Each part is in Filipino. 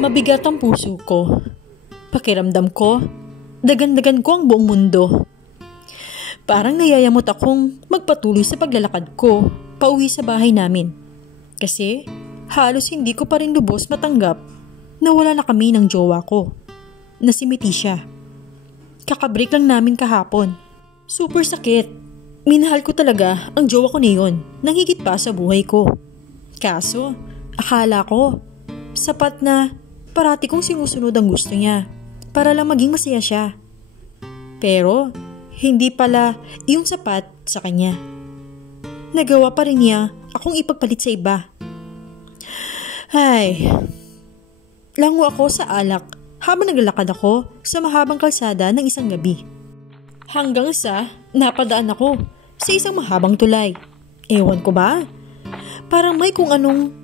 Mabigat ang puso ko. Pakiramdam ko, dagan-dagan ko ang buong mundo. Parang nayayamot akong magpatuloy sa paglalakad ko pauwi sa bahay namin. Kasi halos hindi ko pa rin lubos matanggap na wala na kami ng jowa ko, na si Metisha. Kakabreak lang namin kahapon. Super sakit. Minahal ko talaga ang jowa ko ngayon nang higit pa sa buhay ko. Kaso, akala ko, sapat na parati kong sinusunod ang gusto niya para lang maging masaya siya. Pero, hindi pala yung sapat sa kanya. Nagawa pa rin niya akong ipagpalit sa iba. Ay, lango ako sa alak habang naglalakad ako sa mahabang kalsada ng isang gabi. Hanggang sa napadaan ako sa isang mahabang tulay. Ewan ko ba? Parang may kung anong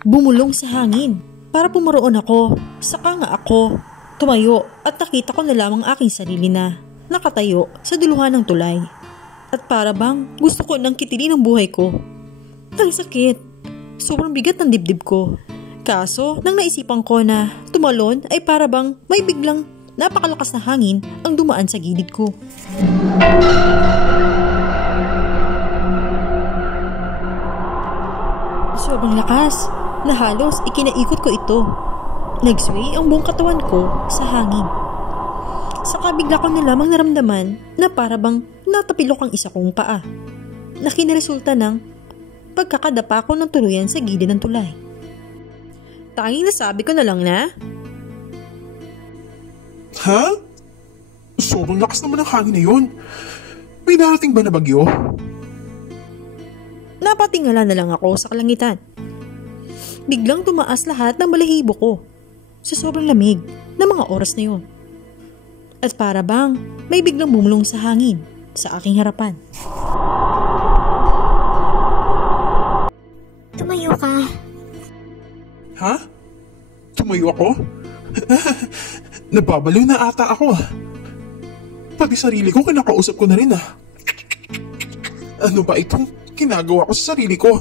bumulong sa hangin para pumaroon ako. Saka nga ako tumayo at nakita ko na lamang aking sarili na nakatayo sa duluhan ng tulay. At para bang gusto ko nang kitilin ang buhay ko. Ang sakit. Sobrang bigat ng dibdib ko. Kaso, nang naisipan ko na tumalon ay para bang may biglang napakalakas na hangin ang dumaan sa gilid ko. Sobrang lakas na halos ikinaikot ko ito. Nagsway ang buong katawan ko sa hangin. Saka bigla ko na lamang naramdaman na para bang natapilok ang isa kong paa, na kiniresulta ng pagkakadapa ko ng tuluyan sa gilid ng tulay. Tanging nasabi ko na lang na, Ha? Sobrang lakas naman ng hangin na yun. May darating ba na bagyo? Napatingala na lang ako sa kalangitan. Biglang tumaas lahat ng balahibo ko sa sobrang lamig ng mga oras na yun. At para bang may biglang bumulong sa hangin sa aking harapan. Tumayo ka. Ha? Tumayo ako? Nababaliw na ata ako. Pati sarili ko kinakausap ko na rin . Ano ba itong ginagawa ko sa sarili ko?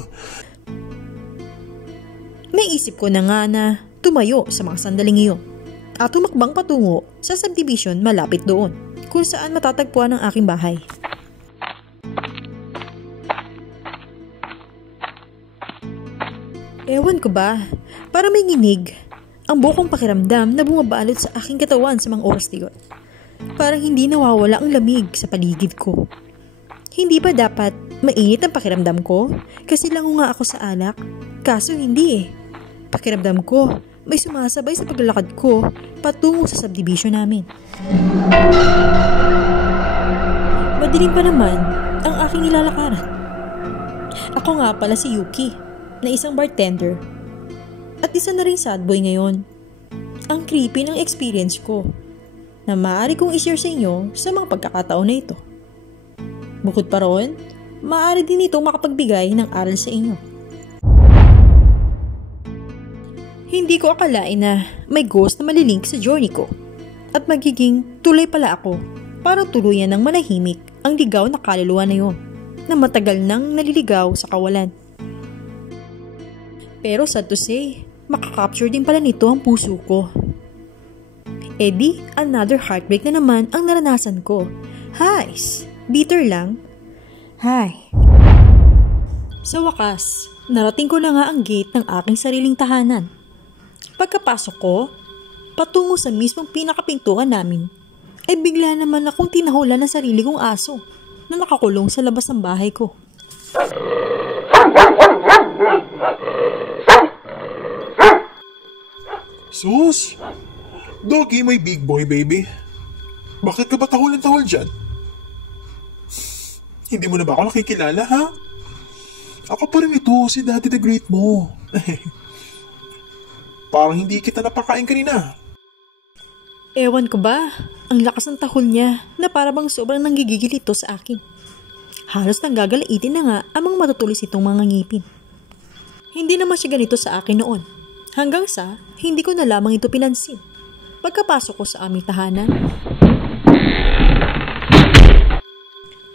Naisip ko na nga na tumayo sa mga sandaling iyon at tumakbang patungo sa subdivision malapit doon kung saan matatagpuan ang aking bahay. Ewan ko ba, para may nginig ang bukong pakiramdam na bumabalot sa aking katawan sa mga oras na yun. Parang hindi nawawala ang lamig sa paligid ko. Hindi ba dapat mainit ang pakiramdam ko kasi lango nga ako sa alak? Kaso hindi eh. Pakiramdam ko may sumasabay sa paglalakad ko patungo sa subdivision namin. Madilim pa naman ang aking nilalakaran. Ako nga pala si Yuki, na isang bartender. At isa na rin sad boy ngayon. Ang creepy ng experience ko na maaari kong i-share sa inyo sa mga pagkakataon na ito. Bukod pa roon, maaari din itong makapagbigay ng aral sa inyo. Hindi ko akalain na may ghost na malilink sa journey ko at magiging tuloy pala ako para tuluyan ng manahimik ang ligaw na kaluluwa na yun na matagal nang naliligaw sa kawalan. Pero sad to say, makakapture din pala nito ang puso ko. Another heartbreak na naman ang naranasan ko. Hays, bitter lang. Hay. Sa wakas, narating ko na nga ang gate ng aking sariling tahanan. Pagkapasok ko, patungo sa mismong pinakapintuan namin, ay bigla naman akong tinahulan ng sarili kong aso na nakakulong sa labas ng bahay ko. Sus! Doggy, my big boy, baby. Bakit ka ba tahol dyan? Hindi mo na ba ako nakikilala, ha? Ako pa rin ito, si Daddy the Great mo. Parang hindi kita napakain kanina. Ewan ko ba, ang lakas ng tahol niya na para bang sobrang nanggigigil ito sa akin. Halos nanggagalaitin na nga amang matutulis itong mga ngipin. Hindi naman siya ganito sa akin noon. Hanggang sa, hindi ko na lamang ito pinansin. Pagkapasok ko sa aming tahanan,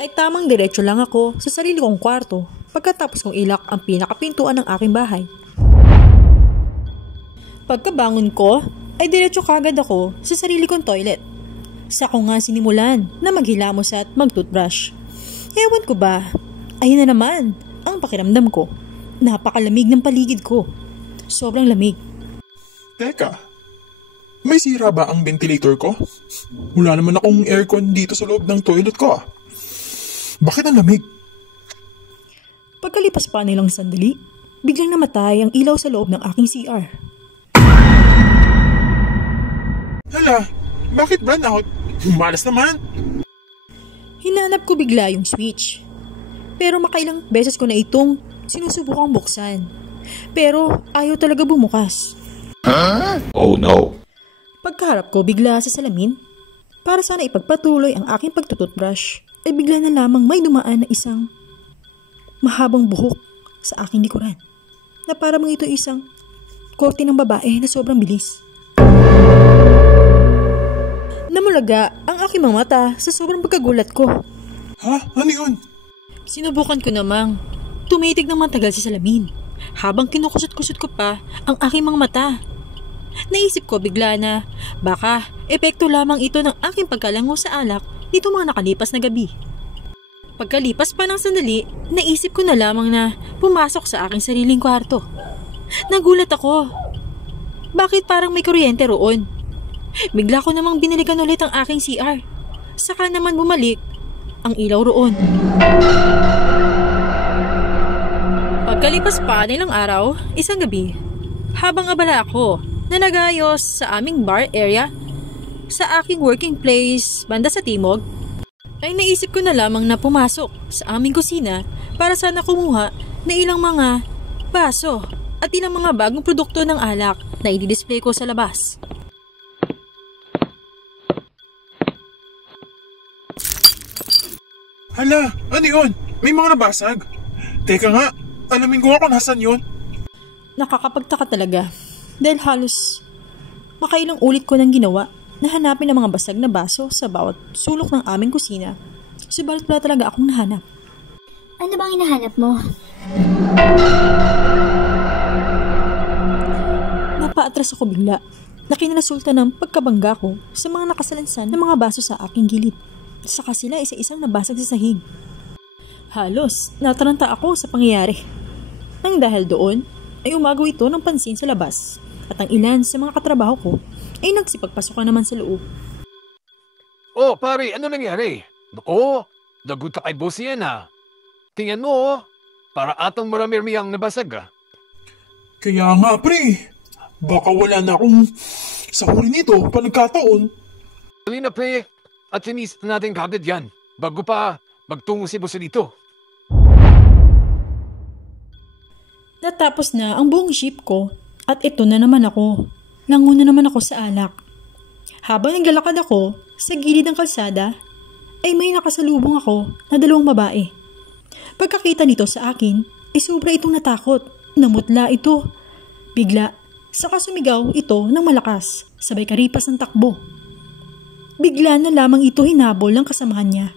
ay tamang diretso lang ako sa sarili kong kwarto pagkatapos kong ilak ang pinakapintuan ng aking bahay. Pagkabangon ko, ay diretso kagad ako sa sarili kong toilet. Saka nga sinimulan na maghilamos at mag-toothbrush. Ewan ko ba, ayun na naman ang pakiramdam ko. Napakalamig ng paligid ko. Sobrang lamig. Teka, may sira ba ang ventilator ko? Wala naman akong aircon dito sa loob ng toilet ko ah. Bakit ang lamig? Pagkalipas pa nilang sandali, biglang namatay ang ilaw sa loob ng aking CR. Hala, bakit brownout? Malas naman. Hinanap ko bigla yung switch. Pero makailang beses ko na itong sinusubukang buksan. Pero ayaw talaga bumukas. Huh? Oh no. Pagkaharap ko bigla sa salamin, para sana ipagpatuloy ang aking pagtututbrush, ay bigla na lamang may dumaan na isang mahabang buhok sa aking likuran. Na parang ito isang korte ng babae na sobrang bilis. Namulaga ang aking mga mata sa sobrang pagkagulat ko. Ha? Ano yun? Sinubukan ko namang tumitig ng matagal sa salamin habang kinukusot-kusot ko pa ang aking mga mata. Naisip ko bigla na baka epekto lamang ito ng aking pagkalango sa alak nito mga nakalipas na gabi. Pagkalipas pa ng sandali, naisip ko na lamang na pumasok sa aking sariling kwarto. Nagulat ako. Bakit parang may kuryente roon? Bigla ko namang binalikan ulit ang aking CR. Saka naman bumalik ang ilaw roon. Pagkalipas pa ng ilang araw, isang gabi, habang abala ako na nagayos sa aming bar area sa aking working place banda sa timog, ay naisip ko na lamang na pumasok sa aming kusina para sana kumuha na ilang mga baso at ilang mga bagong produkto ng alak na i-display ko sa labas. Hala, ano yun? May mga nabasag. Teka nga, alamin ko nga kung nasan yun. Nakakapagtaka talaga dahil halos makailang ulit ko nang ginawa na hanapin ang mga basag na baso sa bawat sulok ng aming kusina. Subalit wala talaga akong nahanap. Ano bang hinahanap mo? Napaatras ako bigla na kinalasulta ng pagkabangga ko sa mga nakasalansan ng mga baso sa aking gilid. Saka sila isa-isang nabasag sa sahig. Halos nataranta ako sa pangyayari. Nang dahil doon, ay umagaw ito ng pansin sa labas at ang ilan sa mga katrabaho ko ay nagsipagpasukan naman sa loob. Oh, pare, ano nangyari? Naku, lagot ka kay boss yan ha. Tingnan mo, para atang marami ang nabasag ah. Kaya nga pre, baka wala na akong sahuri nito pa nagkataon. Dali na pre, at sinis natin kagad yan, bago pa magtungo si boss dito. Natapos na ang buong ship ko at ito na naman ako. Lango na naman ako sa alak. Habang naglalakad ako sa gilid ng kalsada, ay may nakasalubong ako na dalawang babae. Pagkakita nito sa akin, ay sobra itong natakot. Namutla ito. Bigla, saka sumigaw ito ng malakas, sabay karipas ng takbo. Bigla na lamang ito hinabol ng kasamahan niya.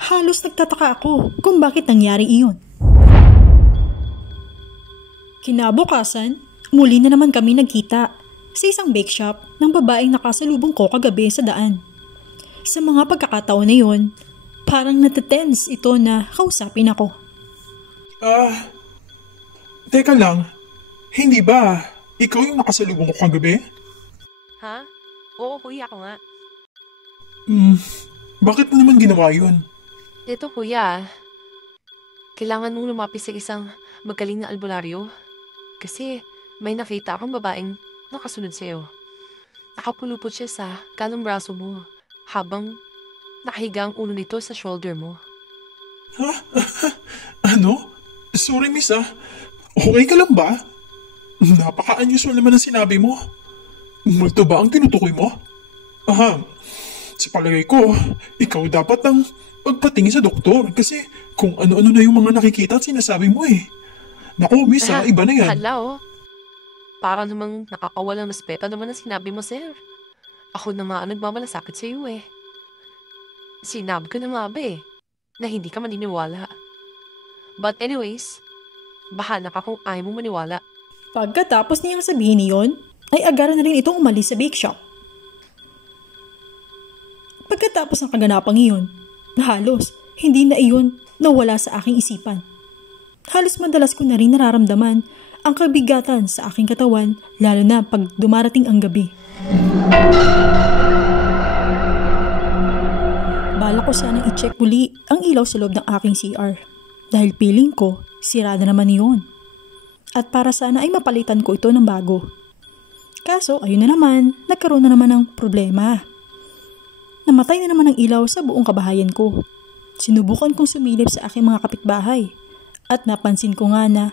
Halos nagtataka ako kung bakit nangyari iyon. Kinabukasan, muli na naman kami nagkita sa isang bake shop ng babaeng nakasalubong ko kagabi sa daan. Sa mga pagkakataon na yun, parang natetense ito na kausapin ako. Teka lang, hindi ba ikaw yung nakasalubong ko kagabi? Ha? Oo, kuya, ako nga. Bakit mo naman ginawa yun? Dito, kuya. Kailangan mong lumapis sa isang magaling na albularyo. Kasi may nakita akong babaeng nakasunod sa'yo. Nakapulupot siya sa kanang braso mo habang nakahiga ang ulo nito sa shoulder mo. Ha? Ano? Sorry miss ah. Okay ka lang ba? Napaka-unusual naman ang sinabi mo. Multo ba ang tinutukoy mo? Aha. Sa palagay ko, ikaw dapat ang pagpatingin sa doktor kasi kung ano-ano na yung mga nakikita at sinasabi mo eh. Naku, miss iba na yan. Hala oh. Para namang nakakawalang respeto naman ang sinabi mo, sir. Ako na nga ang nagmamalasakit sa iyo eh. Sinabi ko na nga ba eh, na hindi ka maniniwala. But anyways, bahala ka kung ayaw mo maniwala. Pagkatapos niyang sabihin niyon, ay agara na rin itong umalis sa bake shop. Pagkatapos ng kaganapang iyon, na halos hindi na iyon nawala sa aking isipan. Halos madalas ko na rin nararamdaman ang kabigatan sa aking katawan, lalo na pag dumarating ang gabi. Bala ko sanang i-check muli ang ilaw sa loob ng aking CR dahil feeling ko sira na naman iyon. At para sana ay mapalitan ko ito ng bago. Kaso ayun na naman, nagkaroon na naman ng problema. Namatay na naman ang ilaw sa buong kabahayan ko. Sinubukan kong sumilip sa aking mga kapitbahay at napansin ko nga na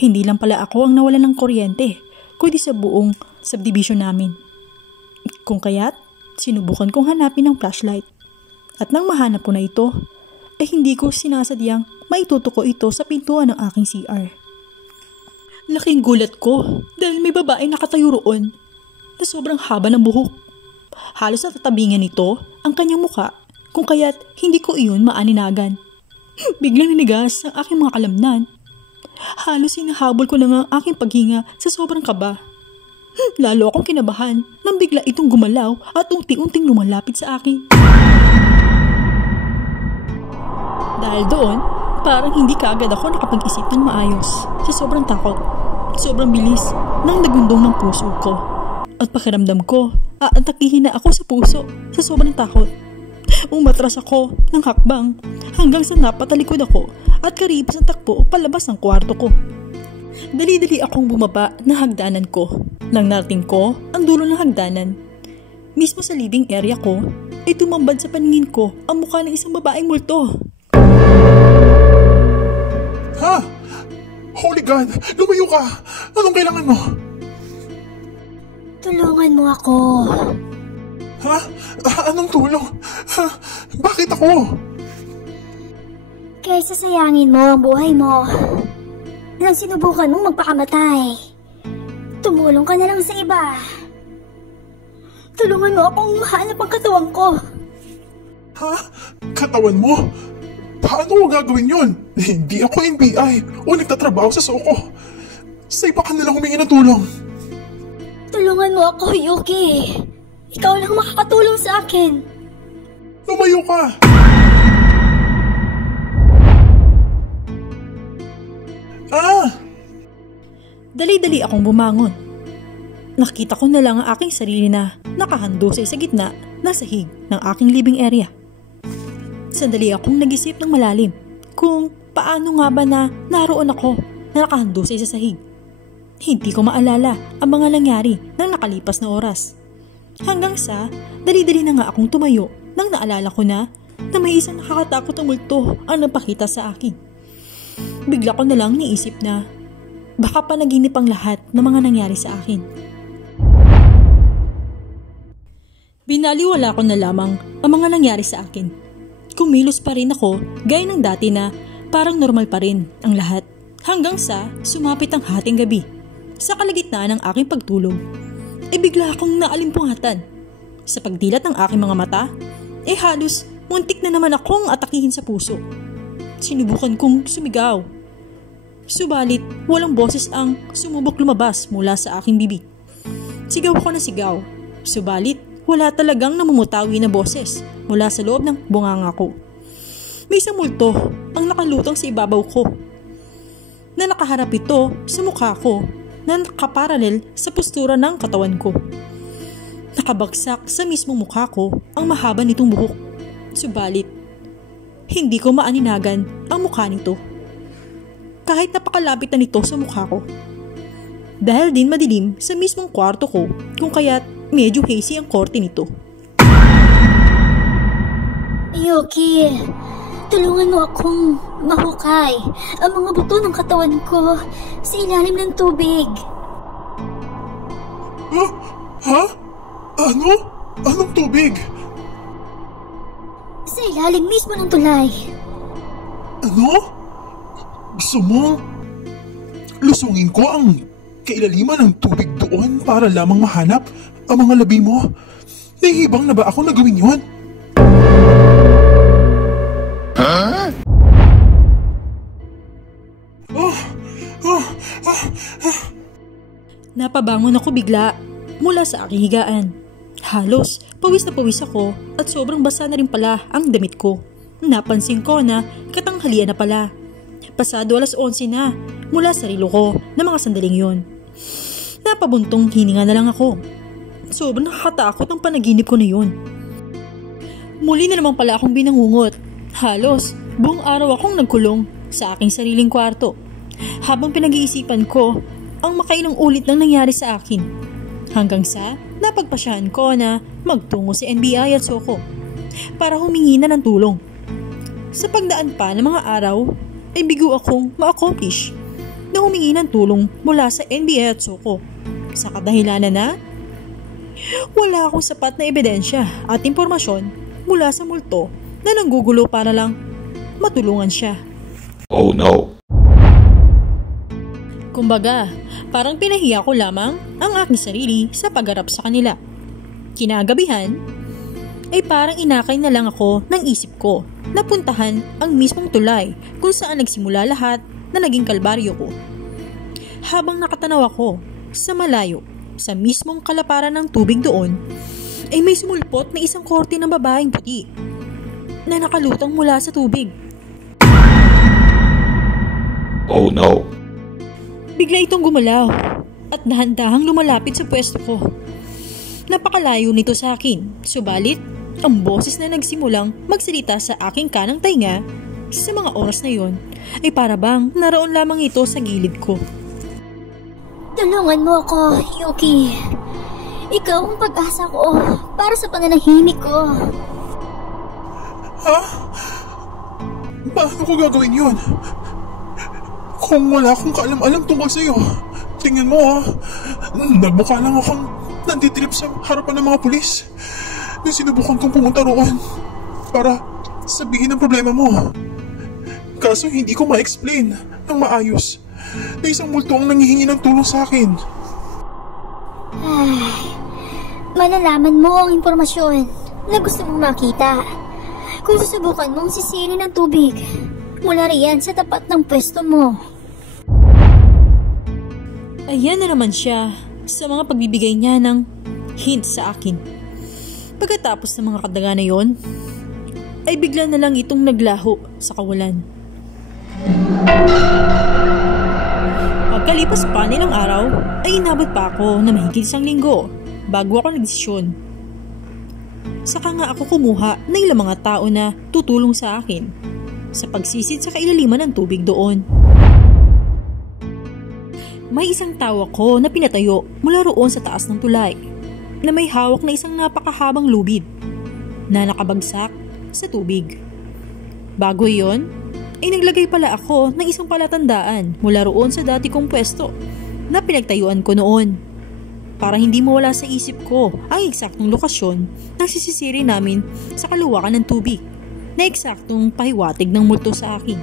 hindi lang pala ako ang nawalan ng kuryente, kundi sa buong subdivision namin. Kung kaya't, sinubukan kong hanapin ng flashlight. At nang mahanap ko na ito, ay hindi ko sinasadyang maitutuko ito sa pintuan ng aking CR. Laking gulat ko dahil may babae nakatayo roon na sobrang haba ng buhok. Halos natatabingan nito ang kanyang muka, kung kaya't hindi ko iyon maaninagan. Biglang ninigas ang aking mga kalamnan. Halos hinahabol ko na nga ang aking paghinga sa sobrang kaba. Lalo akong kinabahan nang bigla itong gumalaw at unti-unting lumalapit sa akin. Dahil doon, parang hindi kaagad ako nakapag-isip ng maayos sa sobrang takot. Sobrang bilis nang nagundong ng puso ko. At pakiramdam ko, aantakihin na ako sa puso sa sobrang takot. Umatras ako ng hakbang hanggang sa napatalikod ako at karipas ang takbo palabas ng kwarto ko. Dali-dali akong bumaba ng hagdanan ko. Nang narating ko ang dulo ng hagdanan, mismo sa living area ko, ay tumambad sa paningin ko ang mukha ng isang babaeng multo. Ha? Holy God! Lumayo ka! Anong kailangan mo? Tulungan mo ako. Ha? Anong tulong? Ha? Bakit ako? Kaysa sayangin mo ang buhay mo, nang sinubukan mong magpakamatay, tumulong ka na lang sa iba. Tulungan mo akong mahanap ang katawan ko. Ha? Katawan mo? Paano ko gagawin yun? Hindi ako NBI o nagtatrabaho sa Soko. Sa iba ka nalang humingi ng tulong. Tulungan mo ako, Yuki. Ikaw lang makakatulong sa akin. Lumayo ka! Dali-dali akong bumangon. Nakita ko na lang ang aking sarili na nakahandusay sa gitna ng sahig ng aking living area. Sandali akong nag-isip ng malalim kung paano nga ba na naroon ako na nakahandusay sa sahig. Hindi ko maalala ang mga nangyari ng nakalipas na oras. Hanggang sa dali-dali na nga akong tumayo nang naalala ko na may isang nakakatakot na multo ang napakita sa akin. Bigla ko na lang niisip na baka panaginip ang lahat ng mga nangyari sa akin. Binaliwala ko na lamang ang mga nangyari sa akin. Kumilos pa rin ako gaya ng dati na parang normal pa rin ang lahat. Hanggang sa sumapit ang hating gabi. Sa kalagitnaan ng aking pagtulog, bigla akong naalimpungatan. Sa pagdilat ng aking mga mata, halos muntik na naman akong atakihin sa puso. Sinubukan kong sumigaw. Subalit, walang boses ang sumubok lumabas mula sa aking bibig. Sigaw ko na sigaw. Subalit, wala talagang namumutawi na boses mula sa loob ng bunganga ko. May isang multo ang nakalutang sa ibabaw ko. Na nakaharap ito sa mukha ko na nakaparalel sa postura ng katawan ko. Nakabagsak sa mismong mukha ko ang mahaba nitong buhok. Subalit, hindi ko maaninagan ang mukha nito. Kahit napakalapit na nito sa mukha ko. Dahil din madilim sa mismong kwarto ko, kung kaya't medyo hazy ang korte nito. Yuki, tulungan mo akong mahukay ang mga buto ng katawan ko sa ilalim ng tubig. Ha? Ano? Anong tubig? Sa ilalim mismo ng tulay. Ano? Gusto mo lusungin ko ang kailaliman ng tubig doon para lamang mahanap ang mga labi mo? Nahihibang na ba ako na gawin yun? Napabangon ako bigla mula sa aking higaan. Halos pawis na pawis ako at sobrang basa na rin pala ang damit ko. Napansin ko na katanghalian na pala. Pasado 11:00 na mula sa relo ko na mga sandaling yon. Napabuntong hininga na lang ako. Sobrang nakakatakot ang panaginip ko na yun. Muli na naman pala akong binangungot. Halos buong araw akong nagkulong sa aking sariling kwarto. Habang pinag-iisipan ko ang makailang ulit nang nangyari sa akin. Hanggang sa napagpasyahan ko na magtungo si NBI at Soko para humingi na ng tulong. Sa pagdaan pa ng mga araw ay bigo akong ma-accomplish na humingi ng tulong mula sa NBI at Soko sa kadahilanan na wala akong sapat na ebidensya at impormasyon mula sa multo na nanggugulo para lang matulungan siya. Oh no! Kumbaga, parang pinahiya ko lamang ang aking sarili sa pagharap sa kanila. Kinagabihan, ay parang inakay na lang ako ng isip ko na puntahan ang mismong tulay kung saan nagsimula lahat na naging kalbaryo ko. Habang nakatanaw ako sa malayo, sa mismong kalaparan ng tubig doon, ay may sumulpot na isang korte ng babaeng puti na nakalutang mula sa tubig. Oh no! Bigla itong gumalaw at dahan-dahang lumalapit sa pwesto ko. Napakalayo nito sa akin, subalit ang boses na nagsimulang magsalita sa aking kanang tainga sa mga oras na yon ay para bang naroon lamang ito sa gilid ko. Tulungan mo ako, Yuki. Ikaw ang pag-asa ko para sa pananahimik ko. Ha? Paano ko gagawin yun? Kung wala akong kaalam-alam tungkol sa'yo, tingnan mo ha, nagmukha lang akong nanditrip sa harapan ng mga pulis na sinubukan kong pumunta roon para sabihin ang problema mo. Kaso hindi ko ma-explain ng maayos na isang multo ang nanghihingi ng tulong sa akin. Ay, malalaman mo ang impormasyon na gusto mong makita kung susubukan mong sisiri ng tubig mula riyan sa tapat ng pwesto mo. Ayan na naman siya sa mga pagbibigay niya ng hint sa akin. Pagkatapos ng mga kadaga na yon, ay bigla na lang itong naglaho sa kawalan. Pagkalipas pa nilang araw, ay inabot pa ako na mahigit 1 linggo bago ako nagdesisyon. Saka nga ako kumuha ng ilang mga tao na tutulong sa akin sa pagsisid sa kailaliman ng tubig doon. May isang tao ako na pinatayo mula roon sa taas ng tulay na may hawak na isang napakahabang lubid na nakabagsak sa tubig. Bago iyon, ay naglagay pala ako ng isang palatandaan mula roon sa dati kong pwesto na pinagtayuan ko noon para hindi mawala sa isip ko ang eksaktong lokasyon ng sisisiri namin sa kaluwakan ng tubig na eksaktong pahiwatig ng multo sa akin.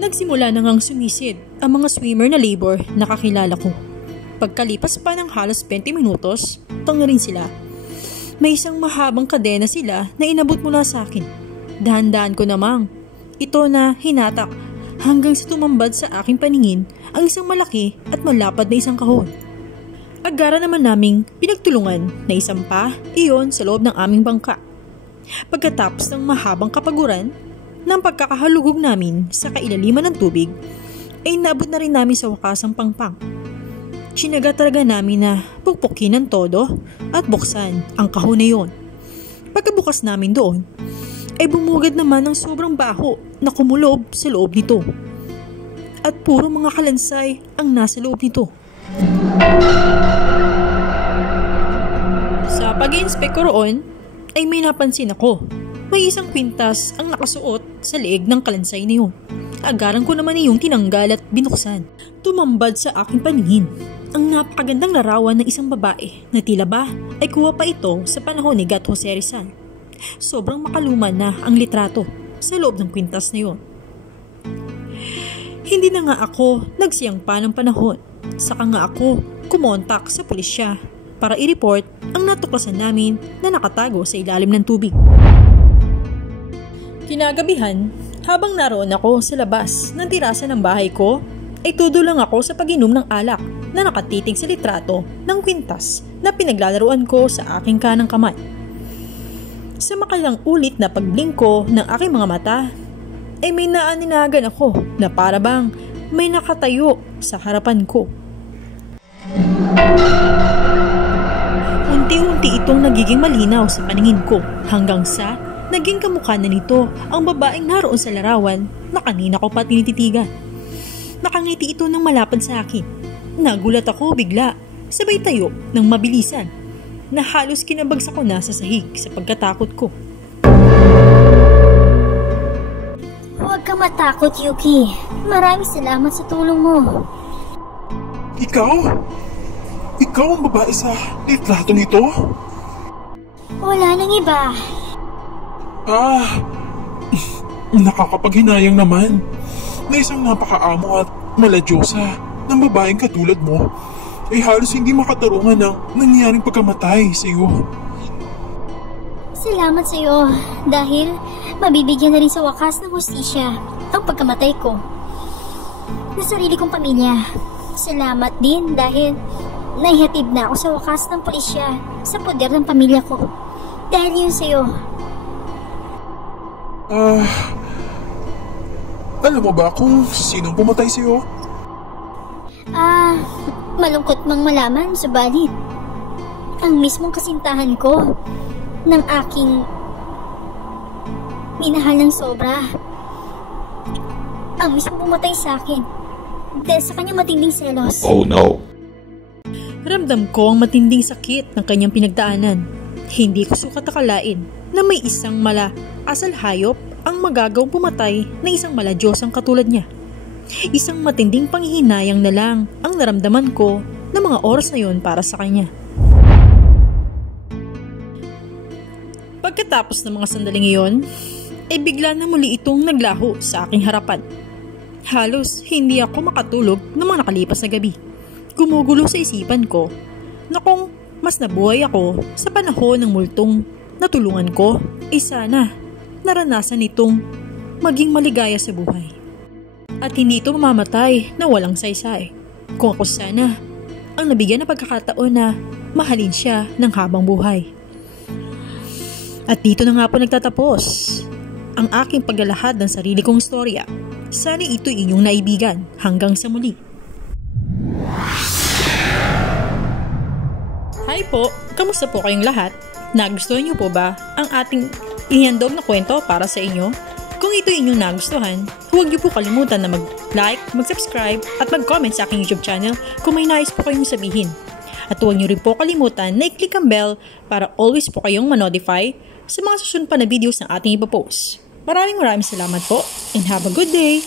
Nagsimula na ngang sumisid ang mga swimmer na labor na kakilala ko. Pagkalipas pa ng halos 20 minutos, tanga rin sila. May isang mahabang kadena sila na inabot mula sa akin. Dahan-dahan ko namang ito na hinatak hanggang sa tumambad sa aking paningin ang isang malaki at malapad na isang kahon. Agara naman naming pinagtulungan na isang pa iyon sa loob ng aming bangka. Pagkatapos ng mahabang kapaguran ng pagkakahalugog namin sa kailaliman ng tubig, ay naabot na rin namin sa wakas ang pangpang. Tsinaga talaga namin na pukpukin ng todo at buksan ang kahon na yun. Pagkabukas namin doon, ay bumugad naman ng sobrang baho na kumulob sa loob nito. At puro mga kalansay ang nasa loob nito. Sa pag-i-inspect ko roon, ay may napansin ako. May isang kwintas ang nakasuot sa leeg ng kalansay na yun. Agaran ko naman iyong tinanggal at binuksan. Tumambad sa aking paningin ang napakagandang larawan ng isang babae na tila ba ay kuha pa ito sa panahon ni Gat Jose Rizal. Sobrang makaluman na ang litrato sa loob ng kwintas na yun. Hindi na nga ako nagsiyang pa ng panahon. Saka nga ako kumontak sa pulisya para i-report ang natuklasan namin na nakatago sa ilalim ng tubig. Kinagabihan, habang naroon ako sa labas ng tirasa ng bahay ko, ay todo lang ako sa pag-inom ng alak na nakatitig sa litrato ng kwintas na pinaglalaruan ko sa aking kanang kamay. Sa makalang ulit na pagblink ko ng aking mga mata, ay may naaninagan ako na para bang may nakatayo sa harapan ko. Unti-unti itong nagiging malinaw sa paningin ko hanggang sa naging kamukha na nito ang babaeng naroon sa larawan na kanina ko pa tinititigan. Nakangiti ito ng malapad sa akin. Nagulat ako bigla, sabay tayo ng mabilisan na halos kinabagsak ko na sa sahig sa pagkatakot ko. Huwag kang matakot, Yuki. Maraming salamat sa tulong mo. Ikaw? Ikaw ang babae sa litrato nito? Wala nang iba. Nakakapaghinayang naman na isang napakaamo at maladyosa ng babaeng katulad mo ay halos hindi makatarungan ng nangyaring pagkamatay sa iyo. Salamat sa iyo dahil mabibigyan na rin sa wakas ng hustisya ang pagkamatay ko ng sarili kong pamilya. Salamat din dahil naihatid na ako sa wakas ng pulisya sa poder ng pamilya ko. Dahil yun sa iyo. Alam mo ba kung sinong pumatay sa iyo? Malungkot mang malaman, subalit ang mismong kasintahan ko ng aking minahal ng sobra. Ang mismong pumatay sa akin dahil sa kanyang matinding selos. Oh no! Ramdam ko ang matinding sakit ng kanyang pinagdaanan. Hindi ko sukat akalain na may isang asal hayop ang magagawang pumatay ng isang maladyosang katulad niya. Isang matinding panghihinayang na lang ang naramdaman ko ng mga oras na yon para sa kanya. Pagkatapos ng mga sandaling iyon, ay bigla na muli itong naglaho sa aking harapan. Halos hindi ako makatulog ng mga nakalipas na gabi. Gumugulo sa isipan ko na kung mas nabuhay ako sa panahon ng multong natulungan ko, ay sana naranasan itong maging maligaya sa buhay. At hindi ito mamamatay na walang saysay. Kung ako sana ang nabigyan ng pagkakataon na mahalin siya ng habang buhay. At dito na nga po nagtatapos ang aking paglalahad ng sarili kong istorya. Sana ito inyong naibigan hanggang sa muli. Hi po! Kamusta po kayong lahat? Nagustuhan niyo po ba ang ating ihandog na kwento para sa inyo? Kung ito inyong nagustuhan, huwag niyo po kalimutan na mag-like, mag-subscribe at mag-comment sa aking YouTube channel kung may nais po kayong sabihin. At huwag niyo rin po kalimutan na i-click ang bell para always po kayong ma-notify sa mga susunod pa na videos na ating ipopost. Maraming salamat po and have a good day!